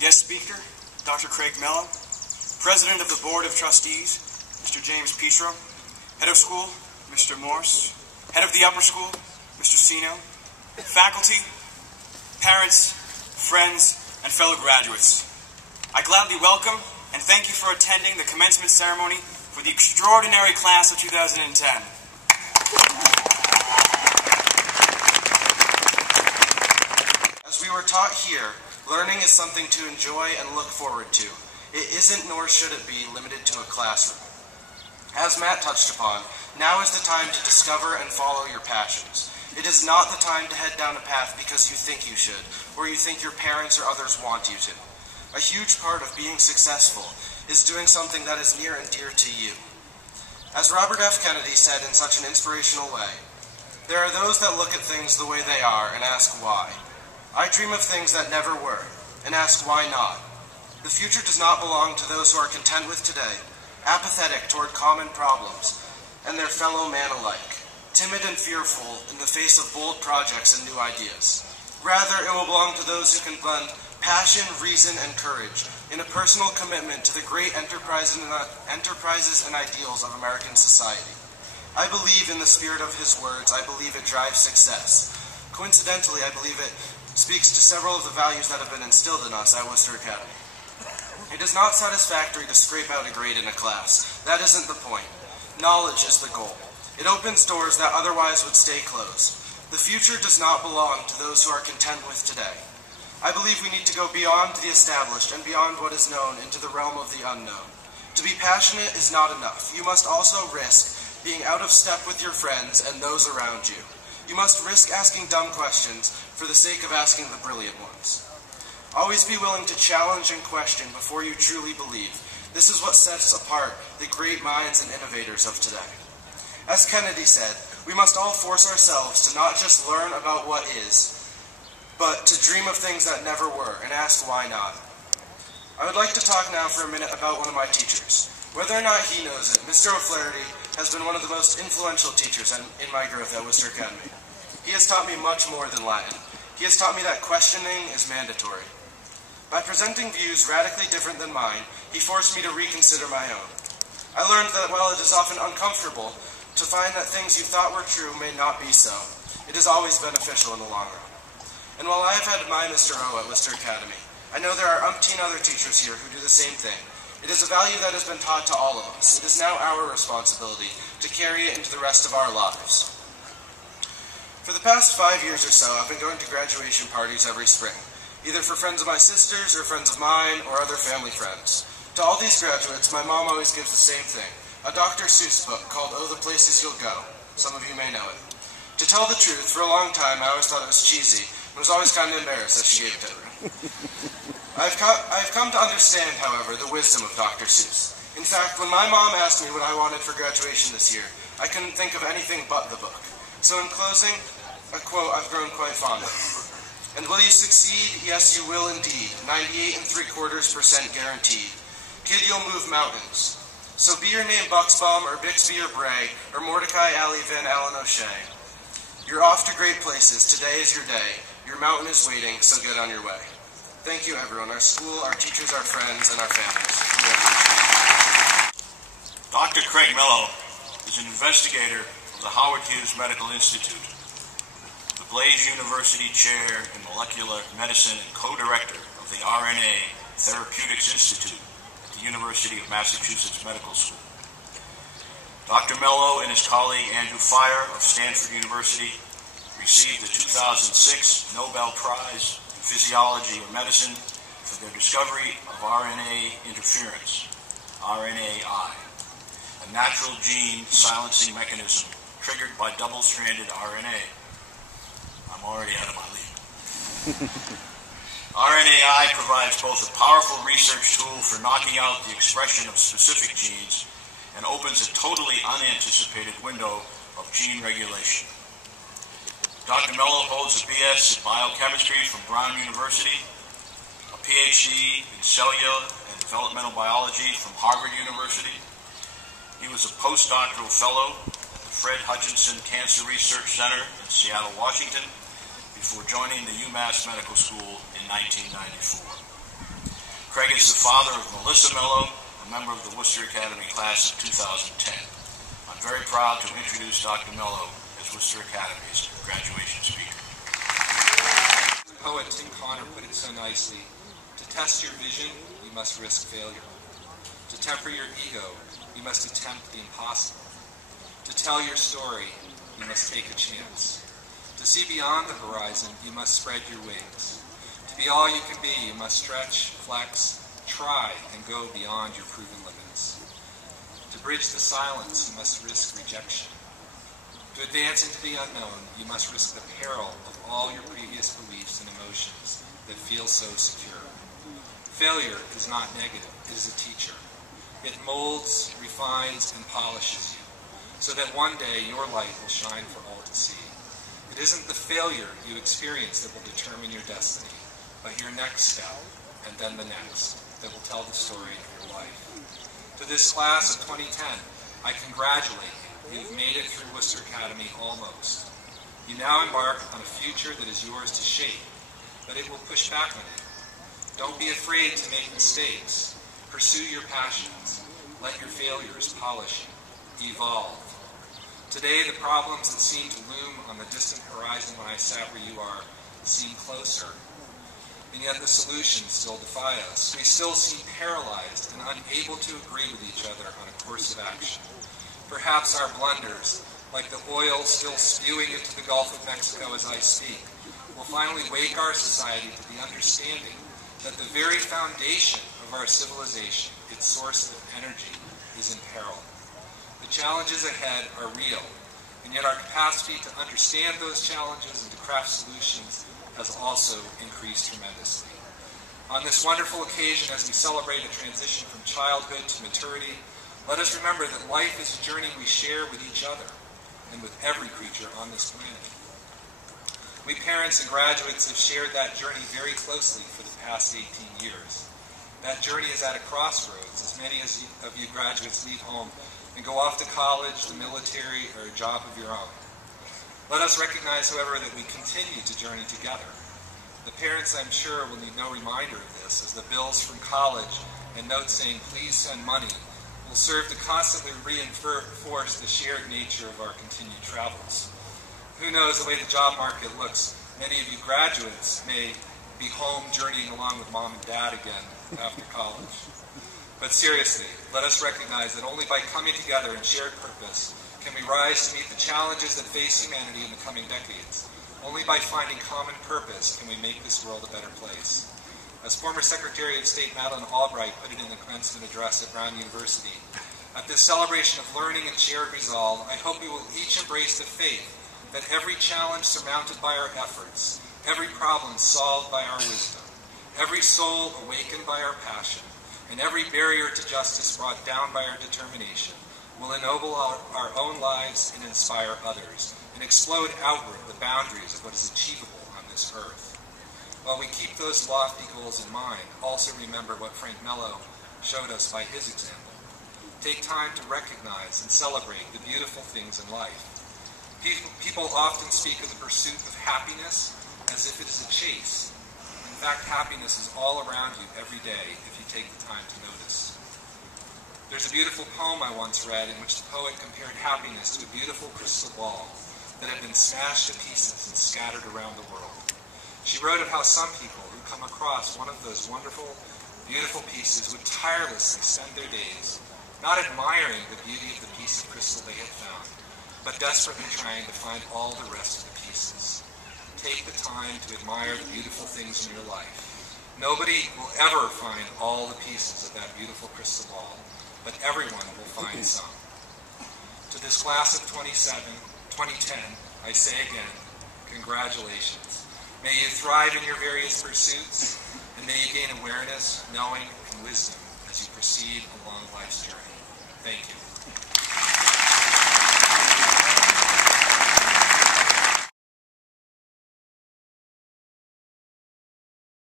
Guest speaker, Dr. Craig Mello. President of the Board of Trustees, Mr. James Petro. Head of School, Mr. Morse. Head of the Upper School, Mr. Sino. Faculty, parents, friends, and fellow graduates. I gladly welcome and thank you for attending the commencement ceremony for the extraordinary class of 2010. As we were taught here, learning is something to enjoy and look forward to. It isn't, nor should it be, limited to a classroom. As Matt touched upon, now is the time to discover and follow your passions. It is not the time to head down a path because you think you should, or you think your parents or others want you to. A huge part of being successful is doing something that is near and dear to you. As Robert F. Kennedy said in such an inspirational way, there are those that look at things the way they are and ask why. I dream of things that never were, and ask why not. The future does not belong to those who are content with today, apathetic toward common problems, and their fellow man alike, timid and fearful in the face of bold projects and new ideas. Rather, it will belong to those who can blend passion, reason, and courage in a personal commitment to the great enterprises and ideals of American society. I believe in the spirit of his words. I believe it drives success. Coincidentally, I believe it speaks to several of the values that have been instilled in us at Worcester Academy. It is not satisfactory to scrape out a grade in a class. That isn't the point. Knowledge is the goal. It opens doors that otherwise would stay closed. The future does not belong to those who are content with today. I believe we need to go beyond the established and beyond what is known into the realm of the unknown. To be passionate is not enough. You must also risk being out of step with your friends and those around you. You must risk asking dumb questions for the sake of asking the brilliant ones. Always be willing to challenge and question before you truly believe. This is what sets apart the great minds and innovators of today. As Kennedy said, we must all force ourselves to not just learn about what is, but to dream of things that never were and ask why not. I would like to talk now for a minute about one of my teachers. Whether or not he knows it, Mr. O'Flaherty has been one of the most influential teachers in my growth at Worcester Academy. He has taught me much more than Latin. He has taught me that questioning is mandatory. By presenting views radically different than mine, he forced me to reconsider my own. I learned that while it is often uncomfortable to find that things you thought were true may not be so, it is always beneficial in the long run. And while I have had my Mr. O at Worcester Academy, I know there are umpteen other teachers here who do the same thing. It is a value that has been taught to all of us. It is now our responsibility to carry it into the rest of our lives. For the past 5 years or so, I've been going to graduation parties every spring, either for friends of my sisters or friends of mine or other family friends. To all these graduates, my mom always gives the same thing, a Dr. Seuss book called Oh, the Places You'll Go. Some of you may know it. To tell the truth, for a long time I always thought it was cheesy and was always kind of embarrassed that she gave it to everyone. I've come to understand, however, the wisdom of Dr. Seuss. In fact, when my mom asked me what I wanted for graduation this year, I couldn't think of anything but the book. So in closing, a quote I've grown quite fond of. And will you succeed? Yes, you will indeed. 98.75% guaranteed. Kid, you'll move mountains. So be your name Buxbaum or Bixby or Bray or Mordecai Alley Van Allen O'Shea. You're off to great places. Today is your day. Your mountain is waiting, so get on your way. Thank you, everyone. Our school, our teachers, our friends, and our families. Dr. Craig Mello is an investigator of the Howard Hughes Medical Institute, the Blaise University Chair in Molecular Medicine and co-director of the RNA Therapeutics Institute at the University of Massachusetts Medical School. Dr. Mello and his colleague Andrew Fire of Stanford University received the 2006 Nobel Prize in Physiology or Medicine for their discovery of RNA interference, RNAi, a natural gene silencing mechanism triggered by double-stranded RNA. I'm already out of my league. RNAi provides both a powerful research tool for knocking out the expression of specific genes and opens a totally unanticipated window of gene regulation. Dr. Mello holds a BS in biochemistry from Brown University, a PhD in cellular and developmental biology from Harvard University. He was a postdoctoral fellow at the Fred Hutchinson Cancer Research Center in Seattle, Washington, before joining the UMass Medical School in 1994. Craig is the father of Melissa Mello, a member of the Worcester Academy class of 2010. I'm very proud to introduce Dr. Mello as Worcester Academy's graduation speaker. The poet Tim Connor put it so nicely, to test your vision, you must risk failure. To temper your ego, you must attempt the impossible. To tell your story, you must take a chance. To see beyond the horizon, you must spread your wings. To be all you can be, you must stretch, flex, try, and go beyond your proven limits. To bridge the silence, you must risk rejection. To advance into the unknown, you must risk the peril of all your previous beliefs and emotions that feel so secure. Failure is not negative, it is a teacher. It molds, refines, and polishes you, so that one day your light will shine for all to see. It isn't the failure you experience that will determine your destiny, but your next step, and then the next, that will tell the story of your life. To this class of 2010, I congratulate you. You've made it through Worcester Academy almost. You now embark on a future that is yours to shape, but it will push back on you. Don't be afraid to make mistakes. Pursue your passions. Let your failures polish you. Evolve. Today, the problems that seem to loom on the distant horizon when I sat where you are seem closer. And yet the solutions still defy us. We still seem paralyzed and unable to agree with each other on a course of action. Perhaps our blunders, like the oil still spewing into the Gulf of Mexico as I speak, will finally wake our society to the understanding that the very foundation of our civilization, its source of energy, is in peril. The challenges ahead are real, and yet our capacity to understand those challenges and to craft solutions has also increased tremendously. On this wonderful occasion, as we celebrate a transition from childhood to maturity, let us remember that life is a journey we share with each other and with every creature on this planet. We parents and graduates have shared that journey very closely for the past 18 years. That journey is at a crossroads as many of you graduates leave home and go off to college, the military, or a job of your own. Let us recognize, however, that we continue to journey together. The parents, I'm sure, will need no reminder of this, as the bills from college and notes saying, please send money, will serve to constantly reinforce the shared nature of our continued travels. Who knows, the way the job market looks, many of you graduates may be home journeying along with mom and dad again after college. But seriously, let us recognize that only by coming together in shared purpose can we rise to meet the challenges that face humanity in the coming decades. Only by finding common purpose can we make this world a better place. As former Secretary of State Madeleine Albright put it in the Commencement Address at Brown University, at this celebration of learning and shared resolve, I hope we will each embrace the faith that every challenge surmounted by our efforts, every problem solved by our wisdom, every soul awakened by our passion, and every barrier to justice brought down by our determination will ennoble our own lives and inspire others, and explode outward the boundaries of what is achievable on this earth. While we keep those lofty goals in mind, also remember what Frank Mello showed us by his example. Take time to recognize and celebrate the beautiful things in life. People often speak of the pursuit of happiness as if it is a chase. In fact, happiness is all around you every day if you take the time to notice. There's a beautiful poem I once read in which the poet compared happiness to a beautiful crystal ball that had been smashed to pieces and scattered around the world. She wrote of how some people who come across one of those wonderful, beautiful pieces would tirelessly spend their days not admiring the beauty of the piece of crystal they had found, but desperately trying to find all the rest of the pieces. Take the time to admire the beautiful things in your life. Nobody will ever find all the pieces of that beautiful crystal ball, but everyone will find some. To this class of 2010, I say again, congratulations. May you thrive in your various pursuits, and may you gain awareness, knowing, and wisdom as you proceed along life's journey. Thank you.